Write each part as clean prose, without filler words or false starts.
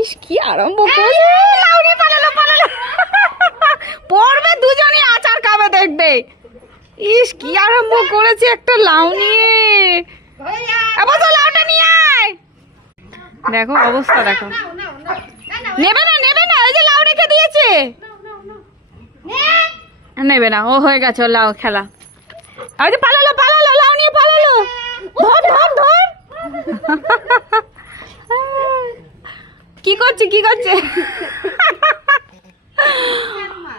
ইস কি আরম্ভ করেছে, লাউনি পালালো পালালো, পড়বে দুজনে আচার খাবে দেখবে। ইস কি আরম্ভ করেছে একটা লাউ নিয়ে, এবার তো লাউটা নিয়ে আয়। দেখো অবস্থা দেখো, নেবে না নেবে না, ওই যে লাউ রেখে দিয়েছে, নেবে না, ও হয়ে গেছে ওর লাউ খেলা। ওই যে পালালো পালালো, লাউ নিয়ে পালালো, ধর ধর ধর। কি করছে কি করছে,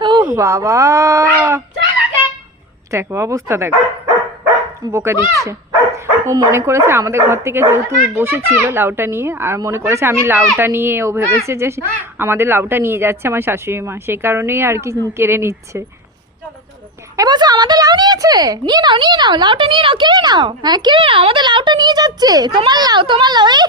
ও বাবা দেখো অবস্থা দেখো, বকা দিচ্ছে। ও মনে করেছে আমাদের ঘর থেকে যেহেতু বসেছিল লাউটা নিয়ে, আর মনে করেছে আমি লাউটা নিয়ে, ও ভেবেছে যে আমাদের লাউটা নিয়ে যাচ্ছে আমার শাশুড়ি মা, সেই কারণেই আর কি কেড়ে নিচ্ছে। এবার আমাদের লাউ নিয়েছে, নিয়ে নাও লাউটা নিয়ে নাও, কেড়ে নাও, হ্যাঁ কেড়ে নাও, আমাদের লাউটা নিয়ে যাচ্ছে, তোমার লাউ তোমার লাউ। এই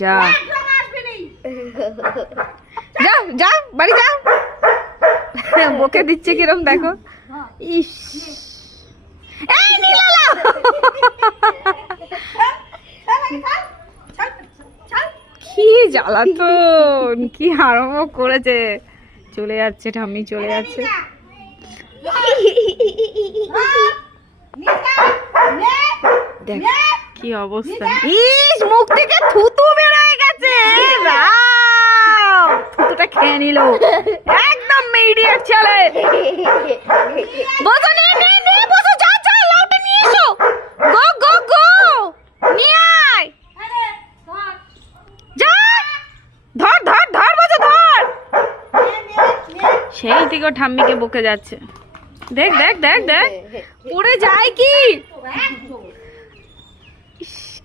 যা যাও যাও বাড়ি যাও, বকে দিচ্ছে কিরম দেখো। ইস এই নিয়ে লাও, কি জ্বালাতন, কি আরম্ভ করেছে। চলে যাচ্ছে ঠাম্মি, চলে যাচ্ছে। দেখ কি অবস্থা, ইস মুখ থেকে থুতু বেরোয় গেছে, থুতুটা খেয়ে নিল, একদম মিডিয়েট ছেলে। বসো নে নে নে, বসো, যা যা লাউটা নিয়ে এসো, গো গো গো নিয়ে আয়, যা ধর ধর ধর, বসো ধর। সেই থেকে ঠাম্মিকে বকে যাচ্ছে, দেখ দেখ দেখ দেখ পড়ে যায় কি।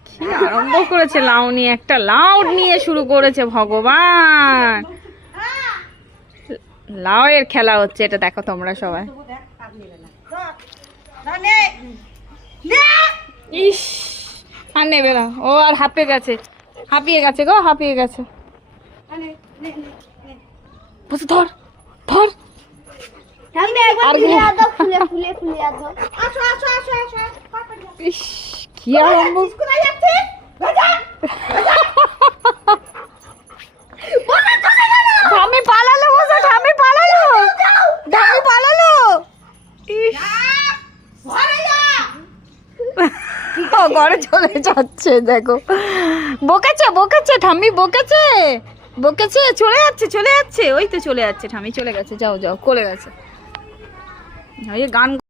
কি আরম্ভ করেছে লাউ নিয়ে, একটা লাউ নিয়ে শুরু করেছে, ভগবান লাউ এর খেলা হচ্ছে, এটা দেখো তোমরা সবাই। ইস আর নেবে না, ও আর হাঁপিয়ে গেছে, হাঁপিয়ে গেছে গো, হাঁপিয়ে গেছে। বসে ধর ধর, ইস কি আরম্ভ, ঠাম্মি পালালো, বসো ঠাম্মি পালালো, ঠাম্মি পালালো। ইস ও ঘরে চলে যাচ্ছে, দেখো বকেছে বকেছে ঠাম্মি, বকেছে বকেছে, চলে যাচ্ছে চলে যাচ্ছে, ওই তো চলে যাচ্ছে ঠাম্মি, চলে গেছে, যাও যাও করে গেছে। ওই গান